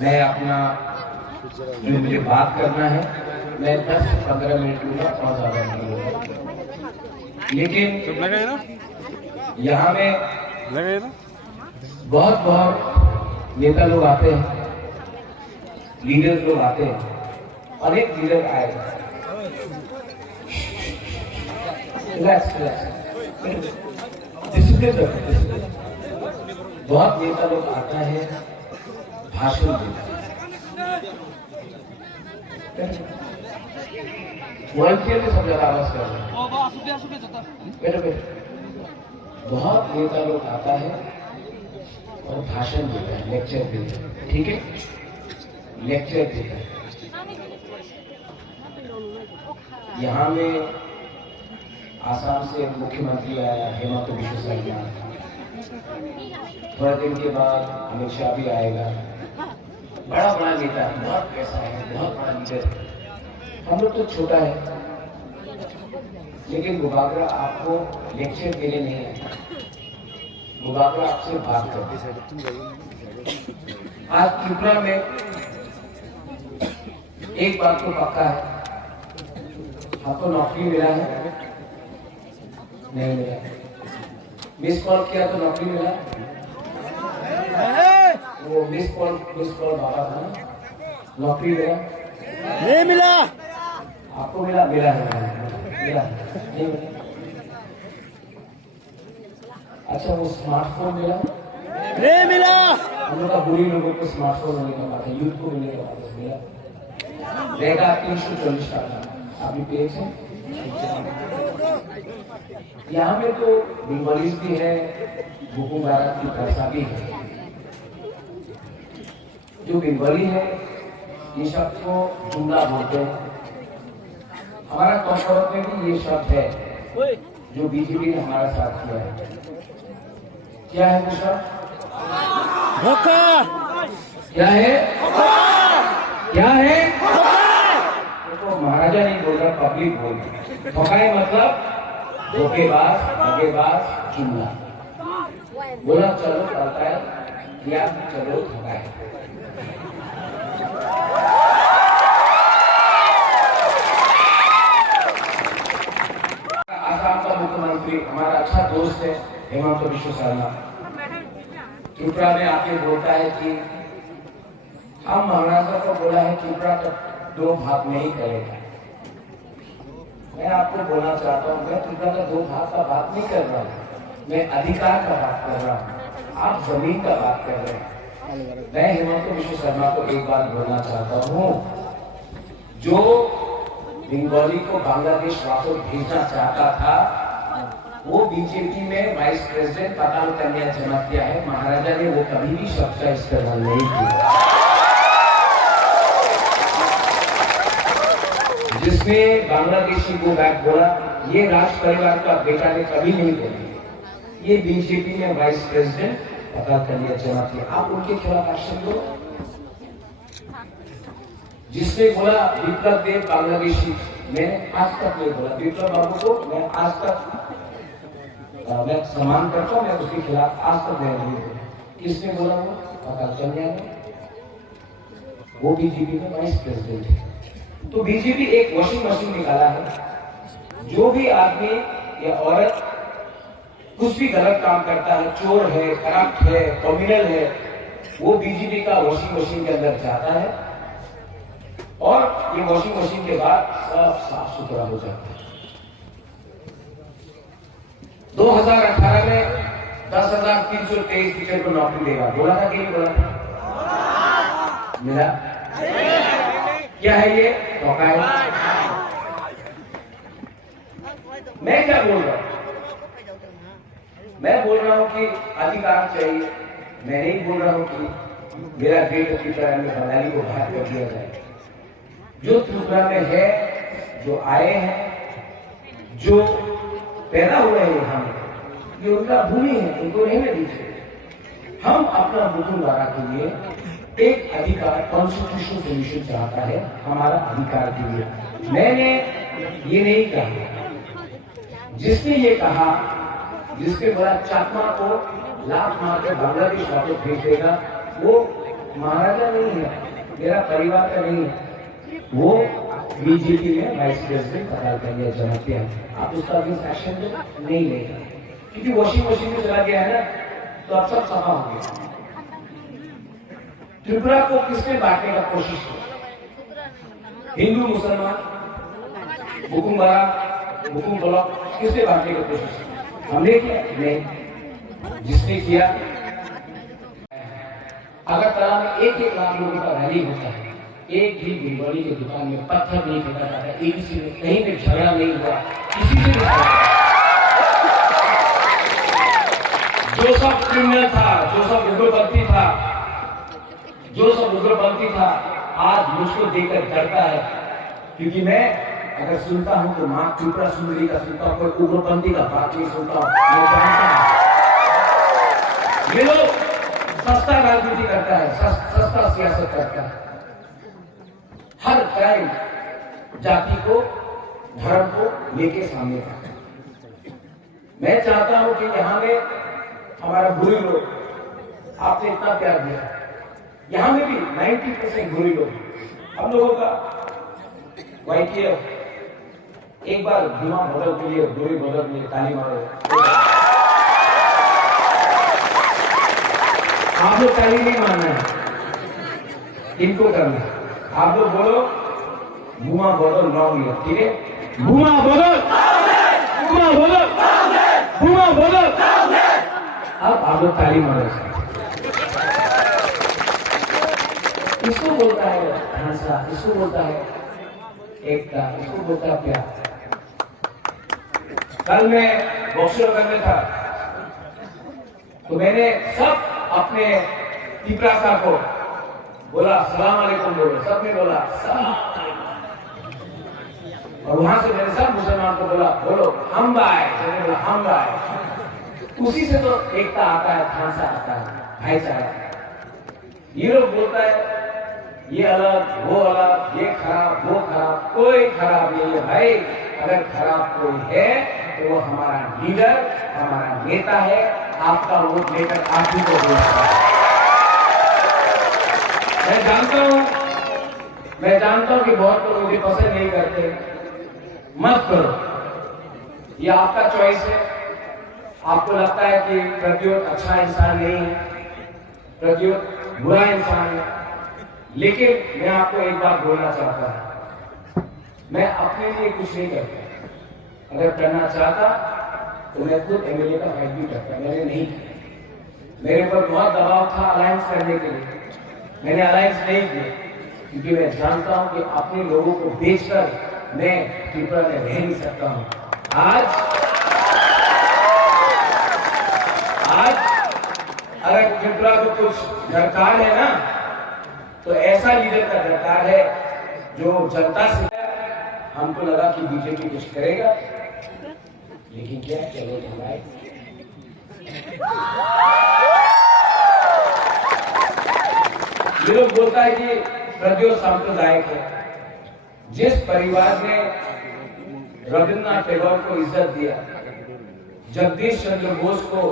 मैं अपना जो मुझे बात करना है मैं 10 से 15 मिनट लूंगा और ज्यादा नहीं लूंगा। लेकिन यहाँ में बहुत नेता लोग आते हैं, लीडर्स लोग आते हैं, अनेक लीडर आए। बहुत नेता लोग आता है, भाषण देता है, वॉलंटियर में सब ज्यादा आवाज कर रहे हैं। बहुत नेता लोग आता है और भाषण देता है, लेक्चर देता है, ठीक है, लेक्चर देता है। यहाँ में आसाम से मुख्यमंत्री आया हेमंत बिश्व शर्मा, थोड़ा दिन के बाद अमित शाह भी आएगा। बड़ा नेता है, बहुत पैसा है, बहुत बड़ा लीडर है। हम लोग तो छोटा है, लेकिन मुबागरा आपको लेक्चर देने नहीं है, मुबागरा आपसे बात करते हैं। आज त्रिपुरा में एक बात तो पक्का है, आपको नौकरी मिला है? नहीं मिला। मिस कॉल किया तो नौकरी मिला? वो मिस कॉल बाबा था, नौकरी मिला? नहीं मिला। आपको मिला? मिला है, मिला नहीं मिला। अच्छा, वो स्मार्टफोन मिला? नहीं मिला। हम लोग का बुरी लोगों को स्मार्टफोन मिलने का बात है, यूथ को मिलने का बात है, मिला? रहेगा 340 टाका, आपकी पेज है। यहाँ में तो बंगालीज भी है, हुकुम भारत की भाषा भी है। जो बंगाली है ये शब्द को जुमला बोलते हैं। हमारा कॉन्फ्रेंस में भी ये शब्द है जो बीजेपी ने हमारा साथ किया है। क्या है वो शब्द? धोखा। क्या है? क्या है? तो महाराजा नहीं बोल रहा, पब्लिक बोल रही। धोखा मतलब धोखेबाज, धोखेबाज, जुमला। बोला चलो करता है, किया चलो धोखा है। आसाम का मुख्यमंत्री हमारा अच्छा दोस्त है हेमंत बिश्व शर्मा, त्रिपुरा में आके बोलता है कि हम महाराजा को बोला है त्रिपुरा का 2 भाग नहीं करेगा। मैं आपको बोलना चाहता हूँ, मैं त्रिपुरा का 2 भाग का बात नहीं कर रहा हूँ, मैं अधिकार का बात कर रहा हूँ, आप जमीन का बात कर रहे हैं। मैं हेमंत बिश्व शर्मा को एक बात बोलना चाहता हूँ, जो बंगाली को बांग्लादेश वापस भेजना चाहता था वो बीजेपी में वाइस प्रेसिडेंट पताल कन्या जमा किया है। महाराजा ने वो कभी भी शब्द का इस्तेमाल नहीं किया। जिसने बांग्लादेशी को बैक बोला, ये राज परिवार का बेटा ने कभी नहीं बोला। ये बीजेपी में वाइस प्रेसिडेंट पताल कन्या जमा किया। आप उनके खिलाफ एक्शन लो। जिसने बोला विप्लव देव बांग्लादेशी, मैंने आज तक नहीं बोला विप्लव बाबू को, मैं आज तक मैं सम्मान करता हूं, मैं उसके खिलाफ आज तक नहीं बोला। किसने बोला? वो पताल कन्या ने, वो बीजेपी का वाइस प्रेसिडेंट है। तो बीजेपी एक वॉशिंग मशीन निकाला है, जो भी आदमी या औरत कुछ भी गलत काम करता है, चोर है, करप्ट है, क्रिमिनल है, वो बीजेपी का वॉशिंग मशीन के अंदर जाता है और ये वॉशिंग मशीन के बाद सब साफ सुथरा हो जाता है। 2018 में 10,323 टीचर को नौकरी देगा, बोला था कि नहीं बोला था? मिला? क्या है ये? धोखा है। मैं क्या बोल रहा हूं? मैं बोल रहा हूं कि अधिकार चाहिए। मैं नहीं बोल रहा हूं कि मेरा ग्रेट त्रिपुरा में बंगाली को बाहर कर दिया जाए। जो त्रिपुरा में है, जो आए हैं, जो पैदा हुए हैं यहाँ में, ये उनका भूमि है, उनको रहने दीजिए। हम अपना बुकुंबारा के लिए एक अधिकार कॉन्स्टिट्यूशनल सोल्यूशन चाहता है हमारा अधिकार के लिए। मैंने ये नहीं कहा, जिसने ये कहा, जिसके बड़ा चाकमा को लात मार के बांग्लादेश वापस भेज देगा, वो महाराजा नहीं है, मेरा परिवार का नहीं है, वो बीजेपी में वाइस प्रेसिडेंट बदल कर दिया जनप्रिय। आप उसका अगेंस्ट एक्शन दो, नहीं लेगा, क्योंकि वॉशिंग मशीन में चला गया है ना, तो अब सब सफा हो गया। त्रिपुरा को किसने बांटने का कोशिश की? हिंदू मुसलमान, हुकुम बड़ा, हुकुम बोला, किसने बांटने की कोशिश की? हमने किया? नहीं। जिसने किया, अगर तला में 1-1 लाख लोगों का रैली होता है, एक भी भिंडोली की दुकान में पत्थर नहीं फेंका जाता, एक किसी में कहीं पे झगड़ा नहीं हुआ, किसी से नहीं। जो सब क्रिमिनल था, जो सब उग्रपंथी था, आज मुझको देखकर डरता है, क्योंकि मैं अगर सुनता हूं तो मां त्रिपुरा सुंदरी का सुनता हूं, कोई उग्रपंथी का बात नहीं सुनता हूं। मैं जानता हूं ये लोग सस्ता राजनीति करता है, सस्ता सियासत करता है, हर टाइम जाति को, धर्म को लेके सामने रखता है। मैं चाहता हूं कि यहां में हमारा गुरु लोग, आपने इतना प्यार दिया, यहां में भी 90% गुरु लोग, हम लोगों का YTF एक बार भीमा बदल के लिए, गुरु बदल के लिए ताली मारो। आप लोग ताली नहीं मारना है, इनको करना है। आप लोग बोलो भूमा बदल लॉन्ग लिया, ठीक है? भूमा बदल, भूमा बदल, भूमा बदल। अब आप लोग ताली मारो। इसको बोलता है भाषा, इसको बोलता है एकता, इसको बोलता है प्यार। कल मैं बॉक्सर में था, तो मैंने सब अपने त्रिपुरा साहब को बोला सलाम अलैकुम, बोलो, सबने बोला सलाम अलैकुम। और वहां से मैंने सब मुसलमान को बोला बोलो हम भाई, मैंने बोला हम भाई। उसी से तो एकता आता है, भाषा आता है, भाईचारा। ये लोग बोलता है ये अलग, वो अलग, ये खराब, वो खराब, कोई खराब नहीं है भाई। अगर खराब कोई है तो वो हमारा लीडर, हमारा नेता है, आपका वोट लेकर आप ही को देता है। मैं जानता हूं कि बहुत लोग मुझे पसंद नहीं करते, मत करो, ये आपका चॉइस है। आपको लगता है कि प्रद्योत अच्छा इंसान नहीं है, प्रद्योत बुरा इंसान है, लेकिन मैं आपको एक बात बोलना चाहता हूं, मैं अपने लिए कुछ नहीं करता। अगर करना चाहता तो मैं खुद MLA का फाइट भी करता, मैंने नहीं किया। मेरे पर बहुत दबाव था अलायंस करने के लिए, मैंने अलायंस नहीं किया, क्योंकि मैं जानता हूं कि अपने लोगों को बेचकर मैं त्रिपुरा में रह नहीं सकता हूं। आज अगर त्रिपुरा को कुछ दरकार है ना, तो ऐसा लीडर का दरकार है जो जनता से। हमको लगा कि बीजेपी कुछ करेगा, लेकिन क्या, चलो भाई, ये लोग बोलता है कि प्रद्योत सांप्रदायिक है। जिस परिवार ने रविन्द्रनाथ टैगोर को इज्जत दिया, जगदीश चंद्र बोस को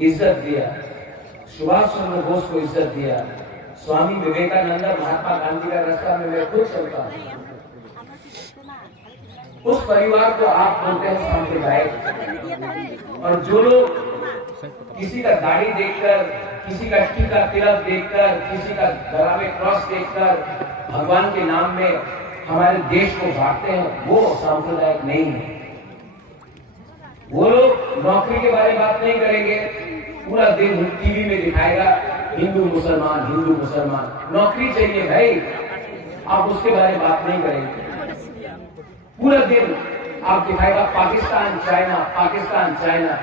इज्जत दिया, सुभाष चंद्र बोस को इज्जत दिया, स्वामी विवेकानंद, महात्मा गांधी का रास्ता में मैं खुद चलता हूं। उस परिवार को आप बोलते हैं सांप्रदायिक। और जो लोग किसी का दाढ़ी देखकर, किसी का टीका तिलक देखकर, किसी का गला में क्रॉस देखकर भगवान के नाम में हमारे देश को बांटते हैं, वो सांप्रदायिक नहीं है। वो लोग नौकरी के बारे में बात नहीं करेंगे, पूरा दिन टीवी में दिखाएगा हिंदू मुसलमान, हिंदू मुसलमान। नौकरी चाहिए भाई, आप उसके बारे में बात नहीं करेंगे। पूरा दिन आप दिखाएगा पाकिस्तान चाइना, पाकिस्तान चाइना।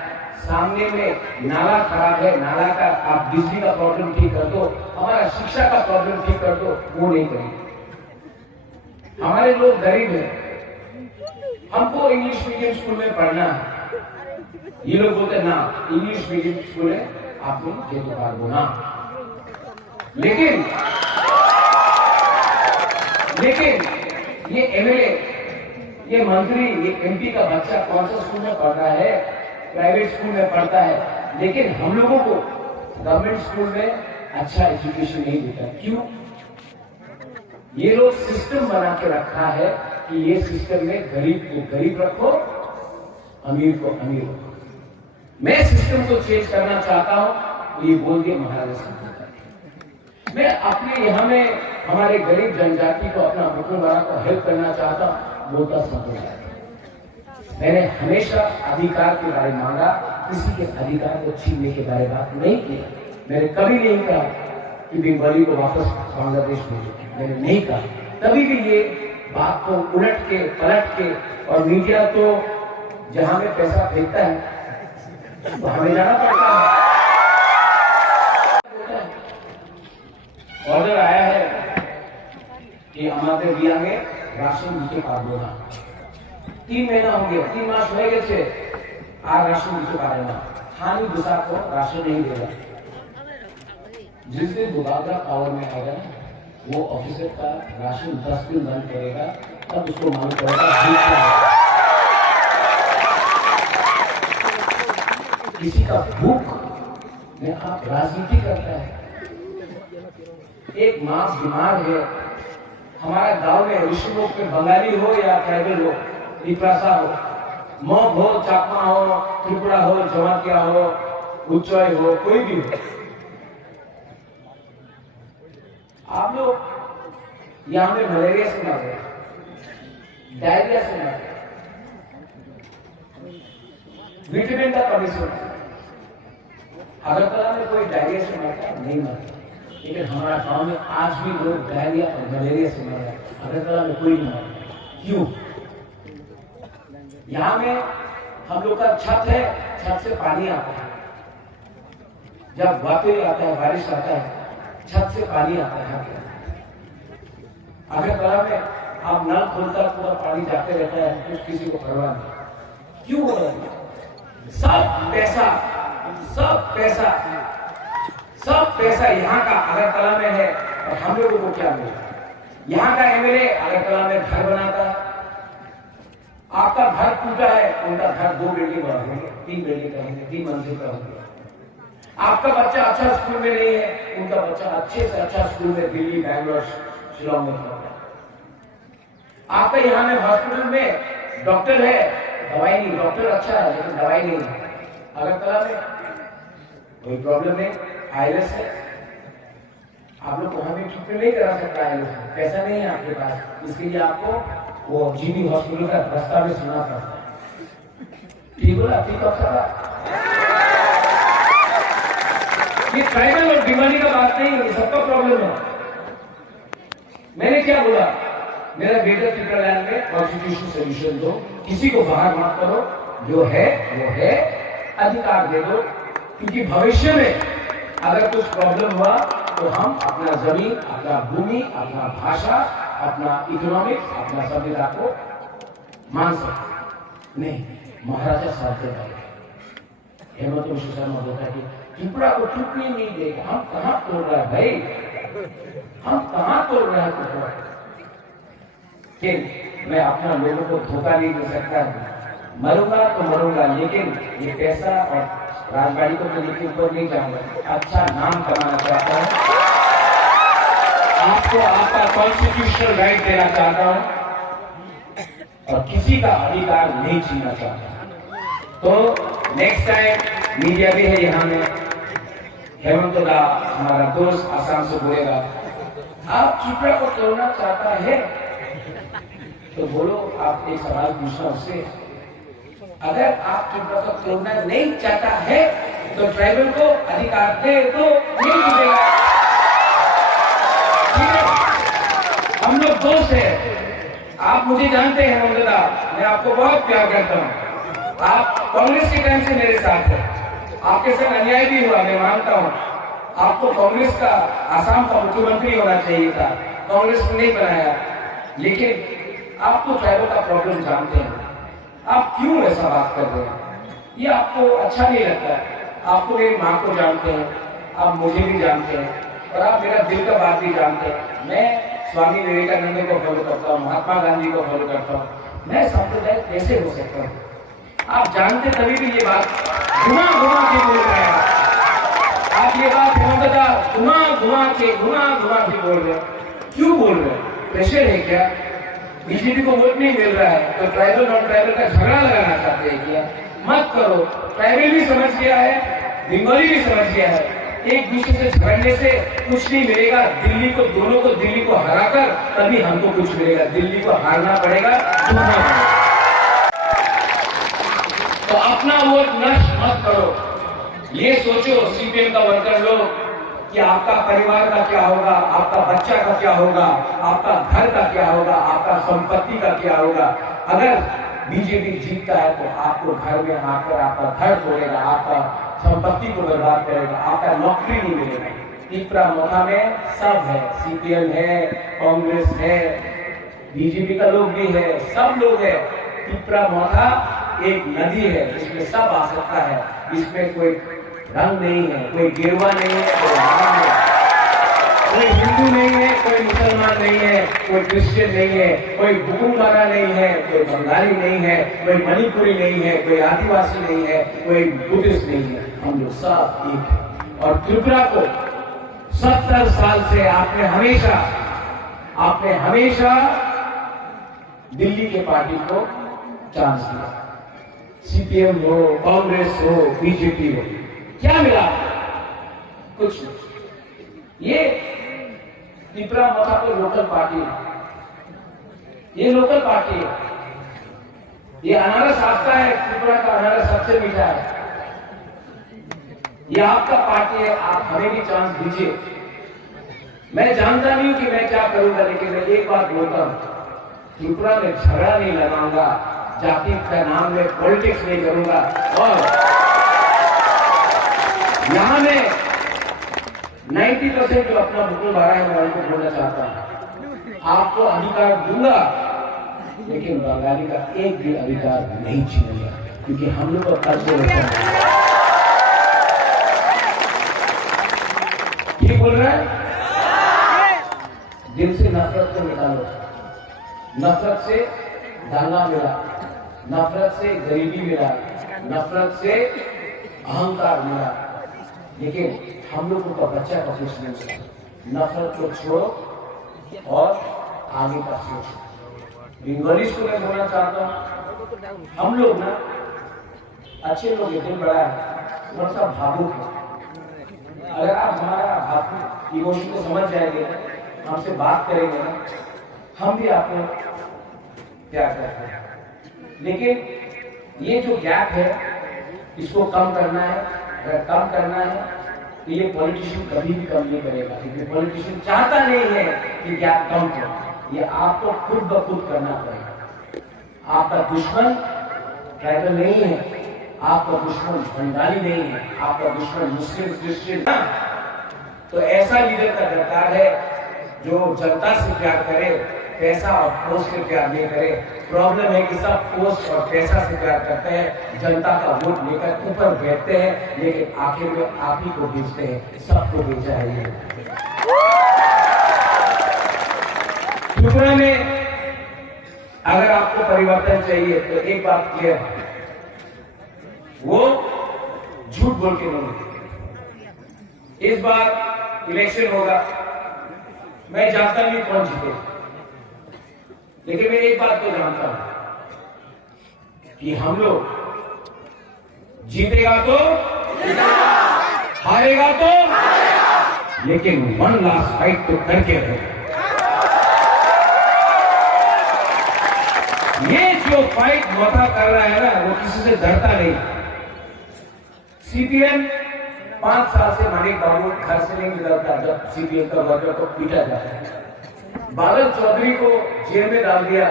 सामने में नाला खराब है, नाला का आप बिजली का प्रॉब्लम ठीक कर दो, हमारा शिक्षा का प्रॉब्लम ठीक कर दो, वो नहीं करेंगे। हमारे लोग गरीब हैं, हमको इंग्लिश मीडियम स्कूल में पढ़ना है। ये लोग बोलते ना इंग्लिश मीडियम स्कूल है, आप लोग ये तो पार ना। लेकिन ये MLA, ये मंत्री, ये MP का बच्चा कौन सा स्कूल में पढ़ रहा है? प्राइवेट स्कूल में पढ़ता है। लेकिन हम लोगों को गवर्नमेंट स्कूल में अच्छा एजुकेशन नहीं देता। क्यों? ये लोग सिस्टम बना के रखा है कि ये सिस्टम में गरीब को गरीब रखो, अमीर को अमीर रखो। मैं सिस्टम को चेंज करना चाहता हूं, तो ये बोल दिए महाराजा साहब। मैं अपने यहाँ में हमारे गरीब जनजाति को, अपना हुक्मरान को हेल्प करना चाहता हूं, बोलता समझ। मैंने हमेशा अधिकार के बारे में मांगा, किसी के अधिकार को छीनने के बारे में बात नहीं की। मैंने कभी नहीं कहा कि बंगाली को वापस बांग्लादेश भेजो, मैंने नहीं कहा। तभी भी ये बात को उलट के पलट के, और मीडिया तो जहां में पैसा फेंकता है तो हमें जाना पड़ता है। ऑर्डर आया है कि हमारे दिया में राशन नीचे पा देना। 3 महीना हो गया, 3 मास हो गए थे, आज राशन नीचे पा देना। खानी दूसरा को राशन नहीं देगा। जिस दिन दोबारा पावर में आएगा, वो ऑफिसर का राशन 10 दिन बंद करेगा, तब उसको मालूम पड़ेगा किसी का भूख में आप राजनीति करता है। एक माँ बीमार है, हमारा गांव में ऋषि लोग के बंगाली हो या ट्राइबल हो, निप्रासा हो, मौत हो, चाकमा हो, त्रिपुरा हो, जमातिया हो, उच्चय हो, कोई भी हो, आप लोग यहां में मलेरिया से मर रहे, डायरिया से मर रहे, विटामिन का कमी से मर रहे। अगरतला में कोई डायरिया से मरता नहीं मरता, लेकिन हमारा गांव में आज भी लोग डायरिया और मलेरिया से मर रहे हैं। अगरतला में कोई नहीं मर रहा। क्यों? यहां में हम लोग का छत है, छत से पानी आता है। जब वापस आता है, बारिश आता है, छत से पानी आता है। अगरतला में आप नल खोलकर पूरा पानी जाते रहता है, कुछ किसी को परवाह नहीं। क्यों हो रहा है? सब पैसा, सब पैसा, सब पैसा यहाँ का अगरतला में है, और हम लोगों को क्या मिला? यहाँ का एमएलए अगरतला में घर बनाता है। आपका घर टूटा है, उनका घर 2 बिल्डिंग का होंगे, 3 बिल्डिंग का होंगे, 3 मंजिल का होंगे। आपका बच्चा अच्छा स्कूल में नहीं है, उनका बच्चा अच्छे से अच्छा स्कूल में दिल्ली, बैंगलोर, शिलोंग में पढ़ता है। आपका यहाँ में हॉस्पिटल में डॉक्टर है, दवाई नहीं, डॉक्टर अच्छा है लेकिन दवाई नहीं है। अगरतला में कोई प्रॉब्लम नहीं, आईएलएस है, आप लोग वहां भी ट्रीटमेंट नहीं करा सकता है, पैसा नहीं है आपके पास, इसके लिए आपको वो जीबी हॉस्पिटल का रास्ता में सुना पड़ता है। ठीक बोला? ठीक है। ये ट्राइबल और बीमारी का बात नहीं है, सबका प्रॉब्लम है। मैंने क्या बोला? मेरा बेटा त्रिपुरालैंड में कॉन्स्टिट्यूशन सोल्यूशन दो, किसी को बाहर मत करो, जो है वो है, अधिकार दे दो, क्योंकि भविष्य में अगर कुछ प्रॉब्लम हुआ तो हम अपना जमीन, अपना भूमि, अपना भाषा, अपना इकोनॉमिक्स, अपना सभ्यता को मान सकते। नहीं, महाराजा साहब के बारे हेमंत विश्व शर्मा होता है कि त्रिपुरा को टूटने नहीं देगा। हम कहां तोड़ रहे हैं भाई, हम कहां तोड़ रहे हैं त्रिपुरा? मैं अपना लोगों को धोखा नहीं दे सकता। मरूंगा तो मरूंगा, लेकिन ये पैसा और राजबाड़ी को तो लेके ऊपर नहीं जाऊंगा। अच्छा नाम कमाना चाहता हूं, आपको आपका कॉन्स्टिट्यूशनल राइट देना चाहता हूं, और किसी का अधिकार नहीं छीनना चाहता। तो नेक्स्ट टाइम मीडिया भी है यहाँ में, हेमंत दा हमारा दोस्त आसाम से बोलेगा, आप त्रिपुरा को तोड़ना चाहता है तो बोलो, आप एक सवाल पूछना उससे। अगर आप त्रिपुरा को तोड़ना नहीं चाहता है तो ट्राइबल को अधिकार दे तो नहीं मिलेगा। ठीक है, हम लोग दोस्त हैं, आप मुझे जानते हैं हेमंत दा, मैं आपको बहुत प्यार करता हूँ। आप कांग्रेस के टाइम से मेरे साथ हैं, आपके साथ अन्याय भी हुआ, मैं मानता हूँ। आपको कांग्रेस का आसाम का मुख्यमंत्री होना चाहिए था, कांग्रेस ने नहीं बनाया, लेकिन आप तो ट्राइबल का प्रॉब्लम जानते हैं, आप क्यों ऐसा बात कर रहे हैं? ये आपको अच्छा नहीं लगता। आपको मेरी माँ को जानते हैं, आप मुझे भी जानते हैं, और आप मेरा दिल का बात भी जानते हैं। मैं स्वामी विवेकानंद को फॉलो करता हूँ, महात्मा गांधी को फॉलो करता हूँ, मैं सांप्रदायिक कैसे हो सकता हूँ? आप जानते तभी भी ये बात घुमा घुमा के बोल रहे हैं। आप ये बात हेमंतदा घुमा घुमा के बोल रहे हैं, क्यों बोल रहे हैं? प्रेशर है क्या? बीजेपी को वोट नहीं मिल रहा है तो ट्राइबल नॉन ट्राइबल का झगड़ा लगाना चाहते हैं क्या? मत करो। ट्राइबल भी समझ गया है, बंगाली भी समझ गया है, एक दूसरे से झगड़ने से कुछ नहीं मिलेगा। दोनों को दिल्ली को हराकर तभी हमको कुछ मिलेगा। दिल्ली को हारना पड़ेगा, जीतना पड़ेगा। तो अपना वोट नष्ट मत करो। ये सोचो सीपीएम का वर्कर लोग कि आपका परिवार का क्या होगा, आपका बच्चा का क्या होगा, आपका घर का क्या होगा, आपका संपत्ति का क्या होगा। अगर बीजेपी जीतता है तो आपको घर में आकर आपका घर तोड़ेगा, आपका संपत्ति को बर्बाद करेगा, आपका नौकरी नहीं मिलेगा। त्रिपुरा मोथा में सब है, सीपीएम है, कांग्रेस है, बीजेपी का लोग भी है, सब लोग है। त्रिपुरा मोथा एक नदी है, इसमें सब आ सकता है। इसमें कोई रंग नहीं है, कोई गिरवा नहीं है, कोई राम नहीं है, कोई हिंदू नहीं है, कोई मुसलमान नहीं है, कोई क्रिश्चियन नहीं है, कोई बुकुंबारा नहीं है, कोई बंगाली नहीं है, कोई मणिपुरी नहीं है, कोई आदिवासी नहीं है, कोई बुद्धिस्ट नहीं है। हम लोग सब एक हैं। और त्रिपुरा को 70 साल से आपने हमेशा दिल्ली के पार्टी को चांस दिया। सीपीएम हो, कांग्रेस हो, बीजेपी हो, क्या मिला? कुछ नहीं। ये त्रिपुरा मोथा तो लोकल पार्टी है, ये लोकल पार्टी है। ये अनारस आपका है, त्रिपुरा का अनारस सबसे मीठा है। ये आपका पार्टी है, आप हमें भी चांस दीजिए। मैं जानता नहीं कि मैं क्या करूंगा, लेकिन मैं एक बात बोलता हूं, त्रिपुरा में झगड़ा नहीं लगाऊंगा, जाति का नाम में पॉलिटिक्स नहीं करूंगा। और यहां में 90% जो अपना बुकुल भरा है मैं उनको बोलना चाहता हूं, आपको अधिकार दूंगा, लेकिन बंगाली का एक भी अधिकार नहीं छीनूंगा, क्योंकि हम लोग का कर्ज होता है। ये बोल रहा है, दिल से नफरत को निकालो। नफरत से दांगा मिला, नफरत से गरीबी मिला, नफरत से अहंकार मिला, लेकिन हम लोगों का बच्चा का कुछ नहीं होता। नफरत को छोड़ो और आगे का सोचो। बंगालीज को मैं बोलना चाहता हूं, हम लोग ना अच्छे लोग, दिल बड़ा है, थोड़ा सा भावुक है। अगर आप हमारा भावुक इमोशन को समझ जाएंगे, हमसे बात करेंगे ना, हम भी आपको प्यार करते हैं। लेकिन ये जो गैप है, इसको कम करना है। अगर कम करना है तो ये पॉलिटिशियन कभी भी कम नहीं करेगा, क्योंकि पॉलिटिशियन चाहता नहीं है कि गैप कम हो। ये आपको खुद ब खुद करना पड़ेगा। आपका दुश्मन ट्राइबल नहीं है, आपका दुश्मन बंगाली नहीं है, आपका दुश्मन मुस्लिम क्रिश्चियन। तो ऐसा लीडर का दरकार है जो जनता से प्यार करे, पैसा और पोस्ट से प्यार नहीं करे। प्रॉब्लम है कि सब पोस्ट और पैसा से प्यार करते हैं, जनता का वोट लेकर ऊपर बैठते हैं, लेकिन आखिर में आप ही को बेचते हैं। सबको बेचा है ये। त्रिपुरा में अगर आपको परिवर्तन चाहिए तो एक बात क्लियर है, वो झूठ बोल के नहीं। इस बार इलेक्शन होगा, मैं जानता नहीं कौन जीते, लेकिन मैं एक बात तो जानता हूं कि हम लोग जीतेगा तो हारेगा तो, लेकिन वन लास्ट फाइट तो करके रहेगा। ये जो फाइट मोथा कर रहा है ना, वो किसी से डरता नहीं। सीपीएम 5 साल से मानिक बाबू घर से नहीं निकलता जब सीपीएम का वर्कर को पीटा जाता है। बादल चौधरी को जेल में डाल दिया,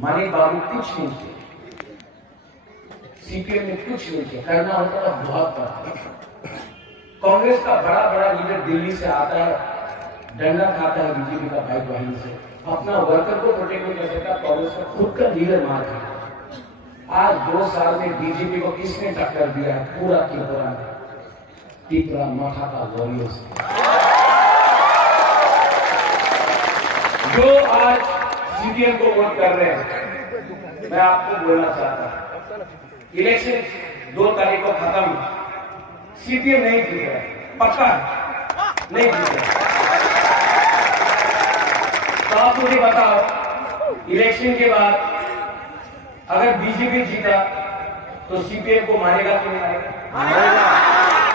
मानिक बाबू कुछ नहीं किया, सीपीएम ने कुछ नहीं किया। करना होता था बहुत करता। कांग्रेस का बड़ा बड़ा लीडर दिल्ली से आता है, डंडा खाता है बीजेपी का भाई बहन से, अपना वर्कर को प्रोटेक्ट नहीं कर सकता, कांग्रेस का खुद का लीडर मार दिया। आज 2 साल में बीजेपी को किसने टक्कर दिया है? पूरा त्रिपुरा मोथा का वॉरियर्स। जो आज सीपीएम को वोट कर रहे हैं, मैं आपको बोलना चाहता हूं, इलेक्शन 2 तारीख को खत्म, सीपीएम नहीं जीत रहा, पक्का नहीं जीत रहा। तो आप मुझे बताओ, इलेक्शन के बाद अगर बीजेपी जीता तो सीपीएम को मारेगा कि नहीं मारेगा?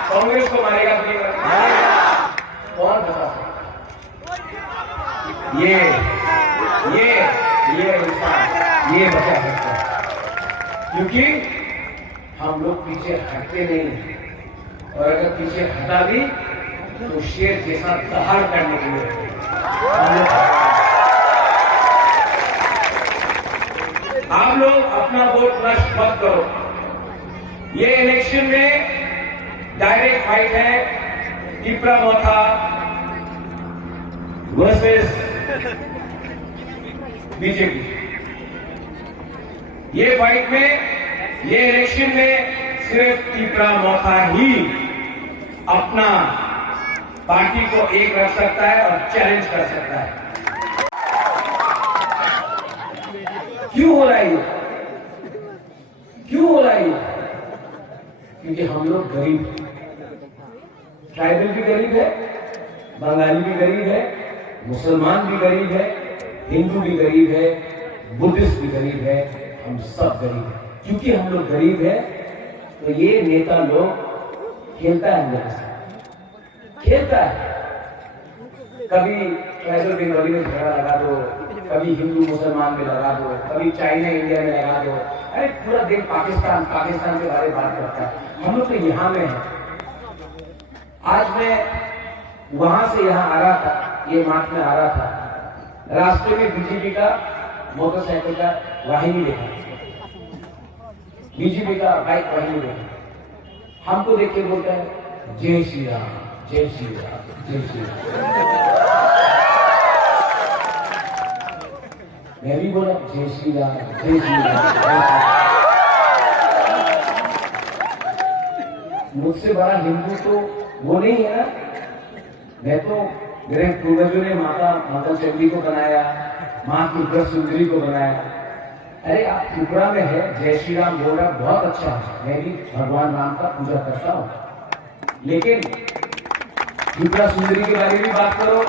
कांग्रेस को मारेगा कि नहीं मारेगा? कौन बता सकता? ये इंसान ये बचा सकता है, क्योंकि हम लोग पीछे हटते नहीं, और अगर पीछे हटा भी तो शेर जैसा दहाड़ करने के लिए आप लोग अपना वोट नष्ट मत करो। ये इलेक्शन में डायरेक्ट फाइट है, टिपरा मोथा वर्सेस बीजेपी। ये फाइट में, ये इलेक्शन में सिर्फ टिपरा मोथा ही अपना पार्टी को एक रख सकता है और चैलेंज कर सकता है। क्यों हो रहा है ये? क्यों हो रहा है ये? क्योंकि हम लोग गरीब हैं। ट्राइबल भी गरीब है, बंगाली भी गरीब है, मुसलमान भी गरीब है, हिंदू भी गरीब है, बुद्धिस्ट भी गरीब है, हम सब गरीब हैं। क्योंकि हम लोग गरीब है तो ये नेता लोग खेलता है मेरे साथ, खेलता है। कभी ट्राइबल बंगाली में झगड़ा लगा दो, कभी हिंदू मुसलमान में लगा दो, कभी चाइना इंडिया में लगा दो। अरे पूरा दिन पाकिस्तान के बारे में बात करता है। हम लोग तो यहाँ में है। आज मैं वहां से यहाँ आ रहा था, ये मार्च में आ रहा था, रास्ते में बीजेपी का मोटरसाइकिल का वाहिनी देखा, बीजेपी का बाइक वाहिनी देखा। हमको देख के बोलता है जय श्री राम, जय श्री राम, जय श्री राम। मैं भी बोला जय श्री राम, जय श्री राम। मुझसे बड़ा हिंदू तो वो नहीं है ना। मैं तो, मेरे पूर्वजों ने माता मंगल चंडी को बनाया, माँ त्रिपुरा सुंदरी को बनाया। अरे आप त्रिपुरा में है, जय श्री राम बोल रहा, बहुत अच्छा है, मैं भी भगवान राम का पूजा करता हूँ। लेकिन त्रिपुरा सुंदरी के बारे में बात करो,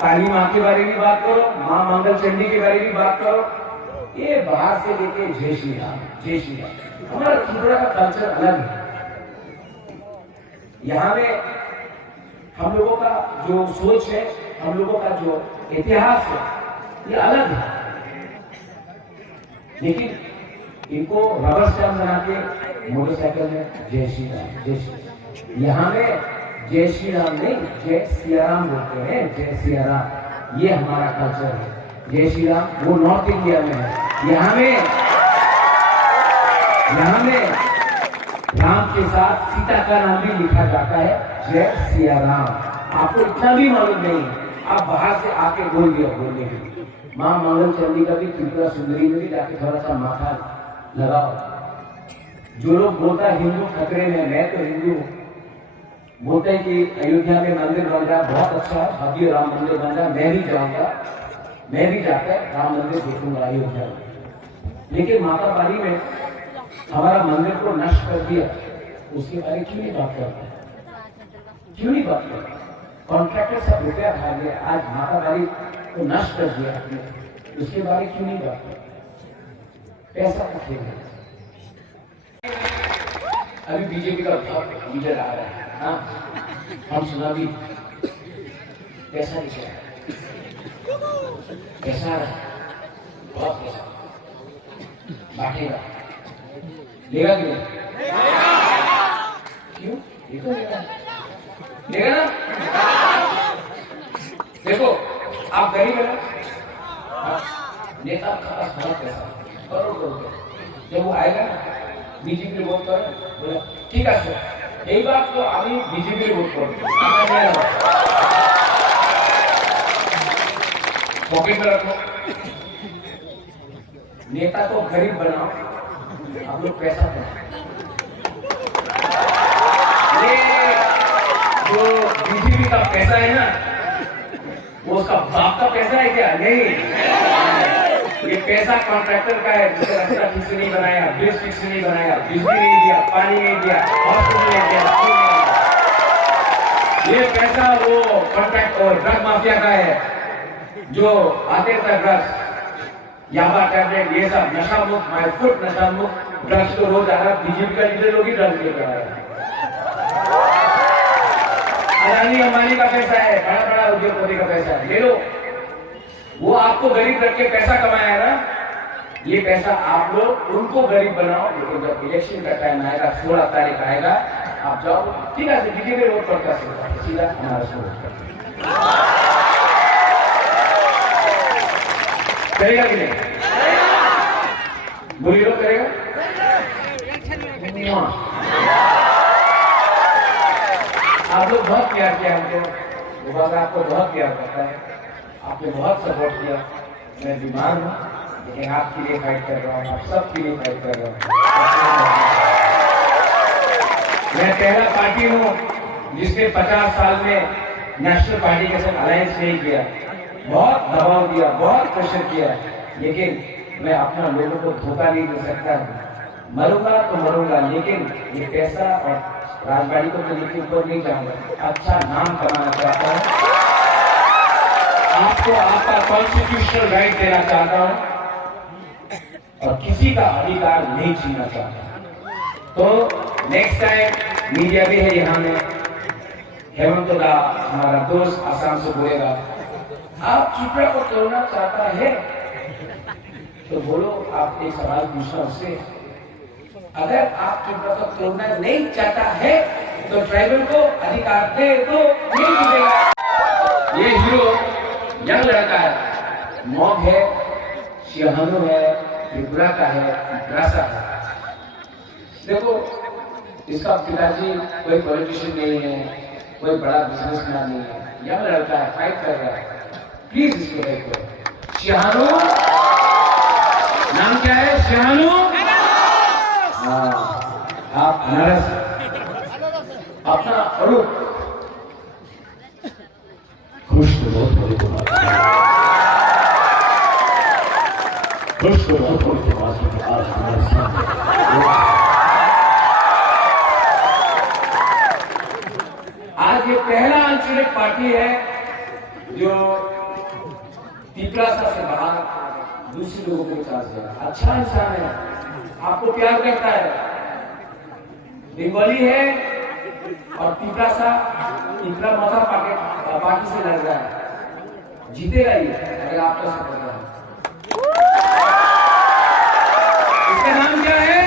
काली माँ के बारे में बात करो, माँ मंगल चंडी के बारे में बात करो, ये बाहर से लेके जय श्री राम, जय श्री राम। हमारा त्रिपुरा का कल्चर अलग है। यहाँ में हम लोगों का जो सोच है, हम लोगों का जो इतिहास है, ये अलग है। लेकिन इनको रबर स्टैम्प बना के मोटरसाइकिल में जय श्री राम, जय श्री राम। यहाँ में जय श्री राम नहीं, जय सिया राम बोलते हैं, जय सिया राम। ये हमारा कल्चर है। जय श्री राम वो नॉर्थ इंडिया में है। यहाँ में राम के साथ सीता का नाम भी लिखा जाता है, जय सिया राम। आपको इतना भी मालूम नहीं, आप बाहर से आके बोल दिया बोलने के लिए। माँ मंगल चंडी का भी त्रिपुरा सुंदरी में भी जाके थोड़ा सा माथा लगाओ। जो लोग बोलता है हिंदू खतरे में, मैं तो हिंदू हूँ, बोलते हैं कि अयोध्या में मंदिर बन रहा है, बहुत अच्छा है, भव्य राम मंदिर बन रहा है, मैं भी जाऊंगा, मैं भी जाकर राम मंदिर देखूंगा अयोध्या में। लेकिन माता बारी में हमारा मंदिर को नष्ट कर दिया, उसके बारे में क्यों नहीं बात करते? क्यों नहीं बात करते? कॉन्ट्रैक्टर सब रुपया खा गया, आज माता बारी को नष्ट कर दिया आपने, उसके बारे में क्यों नहीं बात करते? पैसा का खेल है। अभी बीजेपी का बहुत लीडर आ रहा है, हाँ, हम सुना भी पैसा नहीं किया, पैसा आ रहा है, बहुत पैसा बांटेगा, लेगा कि नहीं? क्यों? देखो लेगा ना। देखो आप गरीब है ना, नेता का पास बहुत पैसा, करोड़ करोड़, जब वो आएगा ना बीजेपी वोट कर, बोला ठीक है सर, यही बात तो अभी बीजेपी वोट कर, पॉकेट में रखो। नेता को गरीब बनाओ, आप लोग पैसा बनाओ। ये जो बीजेपी का पैसा है ना, वो उसका बाप का पैसा है क्या? नहीं, ये पैसा कॉन्ट्रैक्टर का है, जिसने रास्ता ठीक से नहीं बनाया, ब्रिज ठीक से नहीं बनाया, बिजली नहीं दिया, पानी नहीं दिया, हॉस्पिटल नहीं दिया, स्कूल नहीं दिया। ये पैसा वो कॉन्ट्रैक्ट और ड्रग माफिया का है, जो आते था ड्रग्स, याबा टैबलेट, ये सब नशा मुक्त, माइफुट नशा मुक्त ड्रग्स तो रोज आ रहा। बीजेपी का लीडर लोग ही ड्रग्स लेकर आ रहा है। अदानी अंबानी का पैसा है, बड़ा बड़ा उद्योगपति का पैसा है, ले लो। वो आपको गरीब रख के पैसा कमाया ना, ये पैसा आप लोग उनको गरीब बनाओ। लेकिन जब इलेक्शन का टाइम आएगा, 16 तारीख आएगा, आप जाओ ठीक है, बीजेपी वोट करता सीधा हमारा से वोट करते करेगा कि नहीं? बुरी लोग करेगा? आप लोग बहुत प्यार किया हमको, वो बात आपको बहुत प्यार करता है, आपने बहुत सपोर्ट किया। मैं बीमार हूँ लेकिन आपके लिए फाइट कर रहा हूँ, आप सबके लिए फाइट कर रहा हूँ। मैं पहला पार्टी हूँ जिसने 50 साल में नेशनल पार्टी के साथ अलायंस नहीं किया। बहुत दबाव दिया, बहुत प्रेशर किया, लेकिन मैं अपना लोगों को धोखा नहीं दे सकता। मरूंगा तो मरूंगा, लेकिन ये पैसा और राजबाड़ी को तो लेके ऊपर नहीं जाऊंगा। अच्छा नाम कमाना चाहता हूँ, आपको आपका कॉन्स्टिट्यूशनल राइट देना चाहता हूँ और किसी का अधिकार नहीं छीनना चाहता। तो नेक्स्ट टाइम मीडिया भी है यहाँ में, हेमंत दा हमारा दोस्त आसाम से बोलेगा, आप चिपड़ा को तोड़ना चाहता है तो बोलो, आप एक सवाल पूछना उससे। अगर आप चिपड़ा को तोड़ना नहीं चाहता है तो ट्राइबल को अधिकार दे तो नहीं मिलेगा। ये हीरो यंग लड़का है, मॉग है, सियाहानू है, त्रिपुरा का है, रासा है। देखो, इसका पिताजी कोई पॉलिटिशियन नहीं है, कोई बड़ा बिजनेसमैन नहीं है, यंग लड़का है, फाइट कर रहा है। प्लीज इसको हेल्प करो। सियाहानू नाम क्या है? सियाहानू। हाँ, आप अनारस अपना अरूप खुश तो बहुत बड़ी बात है, खुश तो बहुत बड़ी बात है। आज हमारे साथ आज ये पहला आंचलिक पार्टी है जो पीपलासा से बाहर दूसरे लोगों के चार्ज है। अच्छा इंसान है, आपको प्यार करता है, बंगाली है और पीपलासा इतना मता पार्टी से लड़ रहा है, जीतेगा ही अगर आपका सपोर्ट है। इसका नाम क्या है?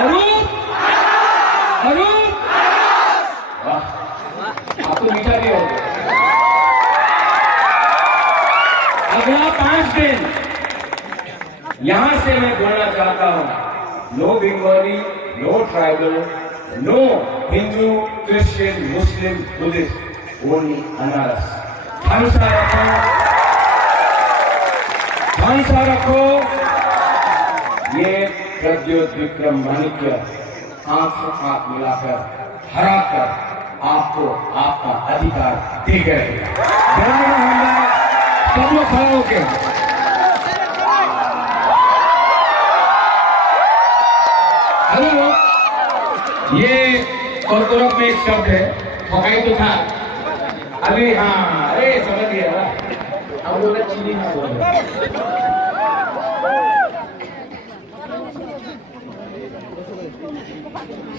अरूप। अरूप, आप तो मीठा भी हो। अगला 5 दिन यहां से मैं बोलना चाहता हूं, no Bengali, no tribal, no Hindu, Christian, Muslim, Buddhist, only अनारस। हंसा रखो, हंसा रखो। ये प्रद्योत विक्रम माणिक्य आंख से आंख मिलाकर हरा कर आपको आपका अधिकार दे गए। सब लोग खड़ा होके हेलो, ये कॉर्पोरेट में एक शब्द है, ठकाई तो था अभी। हाँ, अरे समझ गया, हम लोग चीनी ना बोल रहे।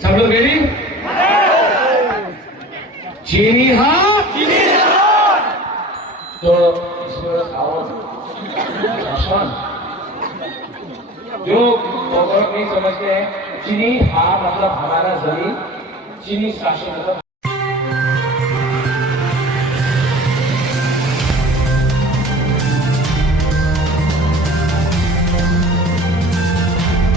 सब लोग रेडी? चीनी हाँ, चीनी हाँ। तो इसमें आवाज जो नहीं समझते हैं, चीनी हाँ मतलब हमारा जमीन, चीनी शासन मतलब